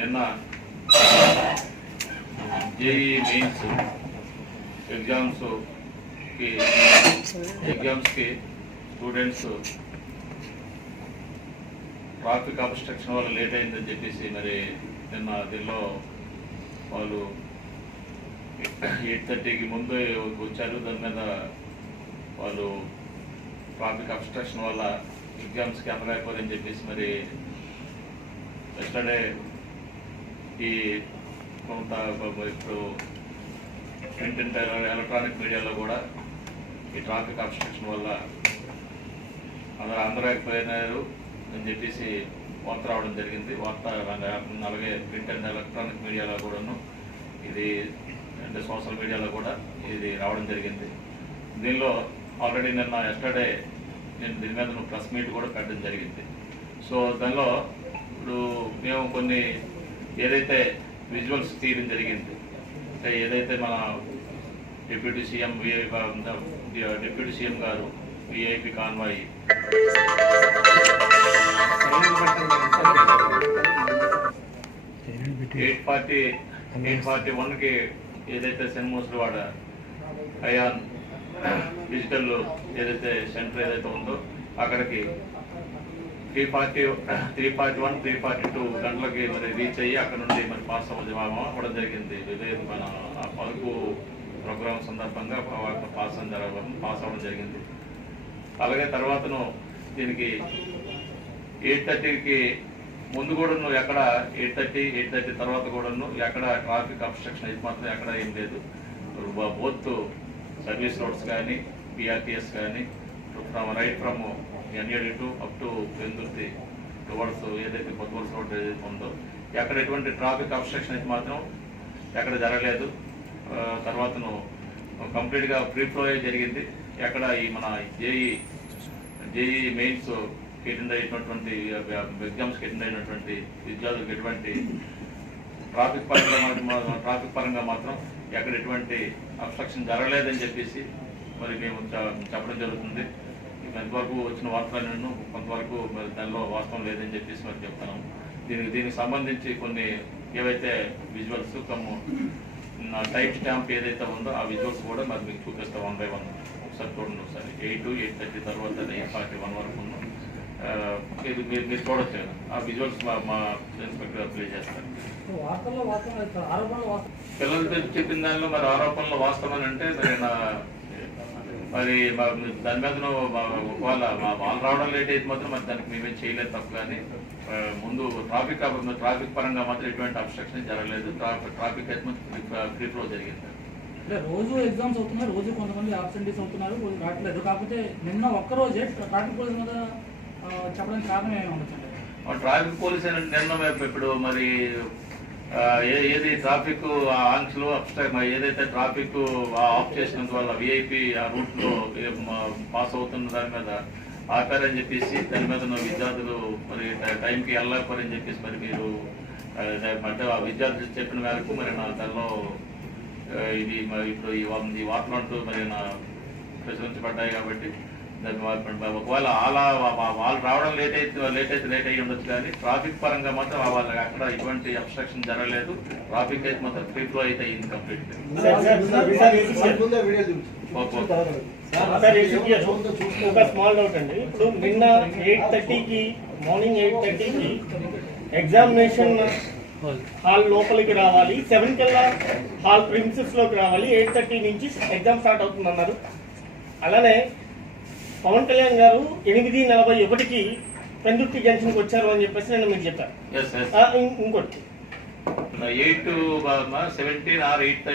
నిన్న JEE mains ఎగ్జామ్స్కి ఎగ్జామ్స్కి స్టూడెంట్స్ ట్రాఫిక్ అబ్స్ట్రక్షన్ వల్ల లేట్ అయిందని చెప్పేసి మరి నిన్న దీనిలో వాళ్ళు ఎయిట్ థర్టీకి ముందు వచ్చారు. దాని మీద వాళ్ళు ట్రాఫిక్ అబ్స్ట్రక్షన్ వల్ల ఎగ్జామ్స్కి అందలేకపోరని చెప్పేసి మరి ఎస్టర్డే ఈ కొంత ఇప్పుడు ప్రింట్ అండ్ ఎలక్ట్రానిక్ మీడియాలో కూడా ఈ ట్రాఫిక్ అబ్స్ట్రక్షన్ వల్ల అందరూ అందలేకపోయినారు అని చెప్పేసి వార్త రావడం జరిగింది. వార్త రంగ- అలాగే ప్రింట్ అండ్ ఎలక్ట్రానిక్ మీడియాలో కూడాను ఇది అంటే సోషల్ మీడియాలో కూడా ఇది రావడం జరిగింది. దీనిలో ఆల్రెడీ నిన్న ఎస్టర్డే నేను దీని మీద ప్రెస్ మీట్ కూడా పెట్టడం జరిగింది. సో దానిలో ఇప్పుడు మేము కొన్ని ఏదైతే విజువల్స్ తీయడం జరిగింది అంటే ఏదైతే మన డిప్యూటీ సీఎం డిప్యూటీ సీఎం గారు VIP convoy. Eight forty eight forty వన్కి ఏదైతే సెన్మోస్లు వాడ అయాన్ డిజిటల్ ఏదైతే సెంటర్ ఏదైతే ఉందో అక్కడికి three forty three forty one three forty two గంటలకి మరి రీచ్ అయ్యి అక్కడ నుండి మరి పాస్ అవ్వడం అవ్వడం జరిగింది. ఇదే మన ఆ పలుకు ప్రోగ్రామ్ సందర్భంగా పాస్ జరగడం పాస్ అవ్వడం జరిగింది. అలాగే తర్వాతను దీనికి ఎయిట్ థర్టీకి ముందు కూడా నువ్వు ఎక్కడ ఎయిట్ థర్టీ ఎయిట్ థర్టీ తర్వాత కూడా నువ్వు ఎక్కడ ట్రాఫిక్ అబ్స్ట్రక్షన్ అయితే మాత్రం ఎక్కడ ఏం లేదు. బోత్ సర్వీస్ రోడ్స్ కానీ బిఆర్టీఎస్ కానీ from right from NAD to up to Pendurthi towards ఏదైతే కొత్త రోడ్ ఏదైతే ఉందో. ఎక్కడ ఎటువంటి ట్రాఫిక్ అబ్స్ట్రక్షన్ అయితే మాత్రం ఎక్కడ జరగలేదు. తర్వాత తర్వాతను కంప్లీట్గా ఫ్రీ ఫ్లో జరిగింది. ఎక్కడ ఈ మన జేఈ జేఈ మెయిన్స్ అటెండ్ అయినటువంటి ఎగ్జామ్స్కి అటెండ్ అయినటువంటి విద్యార్థులకు ఎటువంటి ట్రాఫిక్ పరంగా మాత్రం- ట్రాఫిక్ పరంగా మాత్రం ఎక్కడ ఎటువంటి అబ్స్ట్రక్షన్ జరగలేదని చెప్పేసి మరి మేము చెప్పడం జరుగుతుంది. కొంతవరకు వచ్చిన వార్తలను కొంతవరకు మరి దానిలో వాస్తవం లేదని చెప్పేసి మరి చెప్తాను దీనికి దీనికి సంబంధించి కొన్ని ఏవైతే విజువల్స్ కమ్ము టైప్ స్టాంప్ ఏదైతే ఉందో ఆ విజువల్స్ కూడా మరి మీకు చూపిస్తాం వన్ బై వన్. ఒకసారి చూడండి ఒకసారి. ఎయిట్ ఎయిట్ థర్టీ తర్వాత ఎయిట్ ఫార్టీ వన్ వరకు ఇది మీరు మీరు చూడొచ్చు కదా. ఆ విజువల్స్ మా మా ఇన్స్పెక్టర్ ప్లే చేస్తారు వార్తల్లో వాస్తవం లేదు సార్. ఆరోపణలు వాస్తవం పిల్లలు చెప్పిన దానిలో మరి ఆరోపణలు వాస్తవం అంటే మరి నా మరి దాని మీద ఒకవేళ మా వాళ్ళు రావడం లేట్ అయితే మాత్రం మరి దానికి మేమేం చేయలేదు తప్పు కానీ ముందు ట్రాఫిక్ ట్రాఫిక్ పరంగా మాత్రం ఎటువంటి అబ్స్ట్రక్షన్ జరగలేదు. ట్రాఫిక్ అయితే ఫ్రీ ఫ్లో జరిగింది. అంటే రోజు ఎగ్జామ్స్ అవుతున్నాయి రోజు కొంతమంది ఆబ్సెంటీస్ అవుతున్నారు రోజు రావట్లేదు. కాకపోతే నిన్న ఒక్క రోజే ట్రాఫిక్ పోలీస్ మీద చెప్పడానికి కారణం ఏమి ఉండొచ్చండి ఆ ట్రాఫిక్ పోలీస్ నిన్న ఇప్పుడు మరి ఏది ట్రాఫిక్ ఆంక్షలు అబ్స్ట్రాక్ ఏదైతే ట్రాఫిక్ ఆఫ్ చేసినందు వల్ల విఐపి ఆ రూట్లో పాస్ అవుతున్న దాని మీద ఆపారని చెప్పేసి దాని మీద విద్యార్థులు మరి టైంకి వెళ్ళకపోరని చెప్పేసి మరి మీరు మధ్య అంటే ఆ విద్యార్థులు చెప్పిన మేరకు మరి నా దానిలో ఇది మరి ఇప్పుడు ఈ వా- వార్తలు అంటూ మరి నా ప్రచురించబడ్డాయి కాబట్టి ఒకవేళ అలా వాళ్ళు రావడం లేట్ అయితే లేట్ అయితే లేట్ అయ్యి ఉండొచ్చు కానీ ట్రాఫిక్ పరంగా మాత్రం వాళ్ళకి అక్కడ ఎటువంటి అబ్స్ట్రక్షన్ జరగలేదు. ట్రాఫిక్ అయితే మాత్రం ఫ్రీ ఫ్లో అయితే అయింది కంప్లీట్ ఒక స్మాల్ డౌట్ అండి. ఇప్పుడు నిన్న ఎయిట్ థర్టీకి మార్నింగ్ ఎయిట్ థర్టీకి ఎగ్జామినేషన్ హాల్ లోపలికి రావాలి. సెవెన్ కల్లా హాల్ ప్రిన్సిప్స్లోకి రావాలి. ఎయిట్ థర్టీ నుంచి ఎగ్జామ్ స్టార్ట్ అవుతుందన్నారు. అలానే పవన్ కళ్యాణ్ గారు ఎనిమిది నలభై ఒకటికి పెందుర్తి జంక్షన్కి వచ్చారు అని చెప్పేసి నేను మీకు చెప్పాను ఇంకోటి. Eight seventeen or eight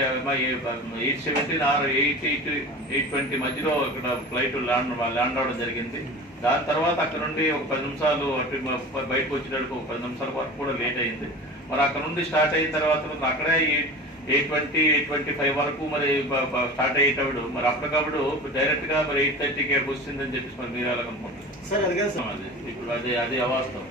eight seventeen or eight eight eight twenty మధ్యలో ఇక్కడ ఫ్లైట్ ల్యాండ్ ల్యాండ్ అవడం జరిగింది. దాని తర్వాత అక్కడ నుండి ఒక పది నిమిషాలు అటు బయటకు వచ్చేటప్పుడు ఒక పది నిమిషాల వరకు కూడా లేట్ అయింది. మరి అక్కడ నుండి స్టార్ట్ అయిన తర్వాత అక్కడే eight twenty eight twenty five వరకు మరి స్టార్ట్ అయ్యేటప్పుడు మరి అప్పటికప్పుడు డైరెక్ట్గా మరి ఎయిట్ థర్టీకి వచ్చిందని చెప్పేసి మరి మీరు కాదు సార్. అది ఇప్పుడు అదే అదే అవాస్తవం.